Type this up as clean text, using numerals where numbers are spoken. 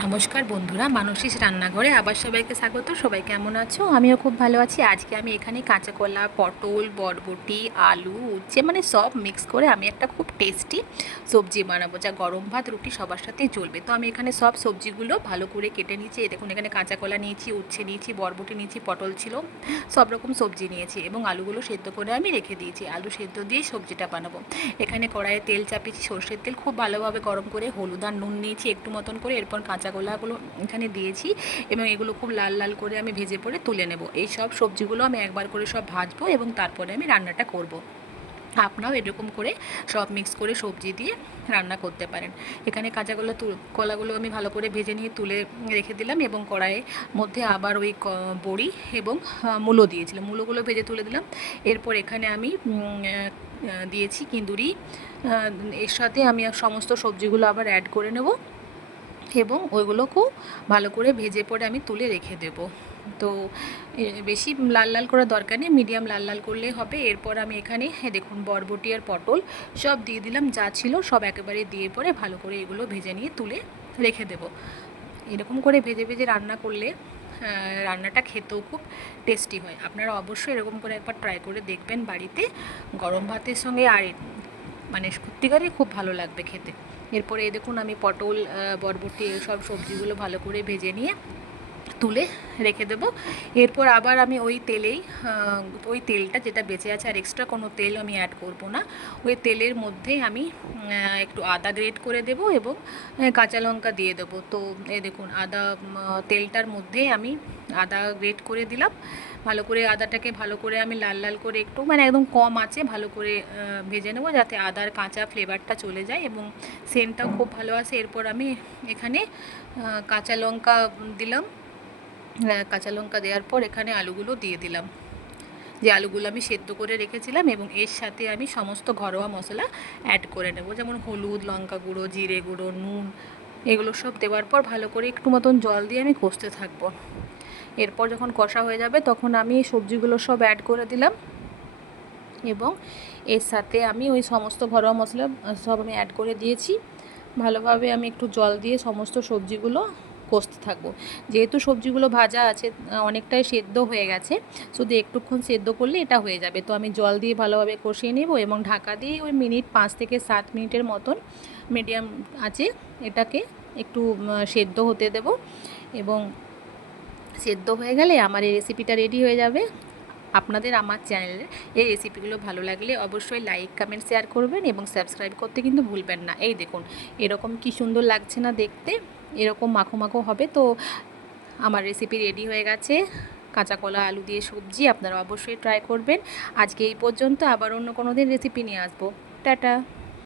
নমস্কার বন্ধুরা, মানসীর রান্নাঘরে আবার সবাইকে স্বাগত। সবাই কেমন আছো? আমিও খুব ভালো আছি। আজকে আমি এখানে কাঁচা কলা, পটল, বরবটি, আলু, উচ্ছে মানে সব মিক্স করে আমি একটা খুব টেস্টি সবজি বানাবো, যা গরম ভাত রুটি সবার সাথেই চলবে। তো আমি এখানে সব সবজিগুলো ভালো করে কেটে নিয়েছি। দেখুন, এখানে কাঁচা কলা নিয়েছি, উচ্ছে নিয়েছি, বরবটি নিয়েছি, পটল ছিল, সব রকম সবজি নিয়েছি এবং আলুগুলো সেদ্ধ করে আমি রেখে দিয়েছি। আলু সেদ্ধ দিয়ে সবজিটা বানাবো। এখানে কড়াইয়ে তেল চাপিয়েছি, সর্ষের তেল খুব ভালোভাবে গরম করে হলুদ আর নুন নিয়েছি একটু মতন করে। এরপর কাঁচা কলাগুলো এখানে দিয়েছি এবং এগুলো খুব লাল লাল করে আমি ভেজে পরে তুলে নেব। এই সব সবজিগুলো আমি একবার করে সব ভাজবো এবং তারপরে আমি রান্নাটা করব। আপনারাও এরকম করে সব মিক্স করে সবজি দিয়ে রান্না করতে পারেন। এখানে কাঁচা কলাগুলো আমি ভালো করে ভেজে নিয়ে তুলে রেখে দিলাম এবং কড়াইয়ের মধ্যে আবার ওই বড়ি এবং মূলো দিয়েছিলাম, মূলোগুলো ভেজে তুলে দিলাম। এরপর এখানে আমি দিয়েছি কিন্দুরি। এর সাথে আমি সমস্ত সবজিগুলো আবার অ্যাড করে নেব এবং ওইগুলোকেও ভালো করে ভেজে পরে আমি তুলে রেখে দেব। তো বেশি লাল লাল করার দরকার নেই, মিডিয়াম লাল লাল করলেই হবে। এরপর আমি এখানে দেখুন বরবটি আর পটল সব দিয়ে দিলাম, যা ছিল সব একেবারে দিয়ে পরে ভালো করে এগুলো ভেজে নিয়ে তুলে রেখে দেব। এরকম করে ভেজে ভেজে রান্না করলে রান্নাটা খেতেও খুব টেস্টি হয়। আপনারা অবশ্যই এরকম করে একবার ট্রাই করে দেখবেন বাড়িতে, গরম ভাতের সঙ্গে। আর মানে সত্যিকারই খুব ভালো লাগবে খেতে। এরপরে এই দেখুন আমি পটল, বরবটি সব সবজিগুলো ভালো করে ভেজে নিয়ে তুলে রেখে দেবো। এরপর আবার আমি ওই তেলেই ওই তেলটা যেটা বেঁচে আছে, আর এক্সট্রা কোনো তেল আমি অ্যাড করব না, ওই তেলের মধ্যেই আমি একটু আদা গ্রেট করে দেব এবং কাঁচা লঙ্কা দিয়ে দেবো। তো এই দেখুন তেলটার মধ্যেই আমি আদা গ্রেট করে দিলাম। ভালো করে আদাটাকে ভালো করে আমি লাল লাল করে একটু মানে একদম কম আঁচে ভালো করে ভেজে নেবো, যাতে আদার কাঁচা ফ্লেভারটা চলে যায় এবং সেন্টটাও খুব ভালো আসে। এরপর আমি এখানে কাঁচা লঙ্কা দিলাম। কাঁচা লঙ্কা দেওয়ার পর এখানে আলুগুলো দিয়ে দিলাম, যে আলুগুলো আমি সেদ্ধ করে রেখেছিলাম, এবং এর সাথে আমি সমস্ত ঘরোয়া মশলা অ্যাড করে নেব, যেমন হলুদ, লঙ্কা গুঁড়ো, জিরে গুঁড়ো, নুন, এগুলো সব দেওয়ার পর ভালো করে একটু মতন জল দিয়ে আমি কষতে থাকবো। এরপর যখন কষা হয়ে যাবে তখন আমি সবজিগুলো সব অ্যাড করে দিলাম এবং এর সাথে আমি ওই সমস্ত ঘরোয়া মশলা সব আমি অ্যাড করে দিয়েছি। ভালোভাবে আমি একটু জল দিয়ে সমস্ত সবজিগুলো কষতে থাকবো। যেহেতু সবজিগুলো ভাজা আছে, অনেকটাই সেদ্ধ হয়ে গেছে, শুধু একটুক্ষণ সেদ্ধ করলে এটা হয়ে যাবে। তো আমি জল দিয়ে ভালোভাবে কষিয়ে নেব এবং ঢাকা দিয়ে ওই 5 থেকে 7 মিনিটের মতন মিডিয়াম আছে এটাকে একটু সেদ্ধ হতে দেব। এবং সেদ্ধ হয়ে গেলে আমার এই রেসিপিটা রেডি হয়ে যাবে। আপনাদের আমার চ্যানেলের এই রেসিপিগুলো ভালো লাগলে অবশ্যই লাইক, কমেন্ট, শেয়ার করবেন এবং সাবস্ক্রাইব করতে কিন্তু ভুলবেন না। এই দেখুন এরকম কি সুন্দর লাগছে না দেখতে, এরকম মাখো মাখো হবে। তো আমার রেসিপি রেডি হয়ে গেছে, কাঁচা কলা আলু দিয়ে সবজি। আপনারা অবশ্যই ট্রাই করবেন। আজকে এই পর্যন্ত, আবার অন্য কোনো দিন রেসিপি নিয়ে আসবো। টাটা।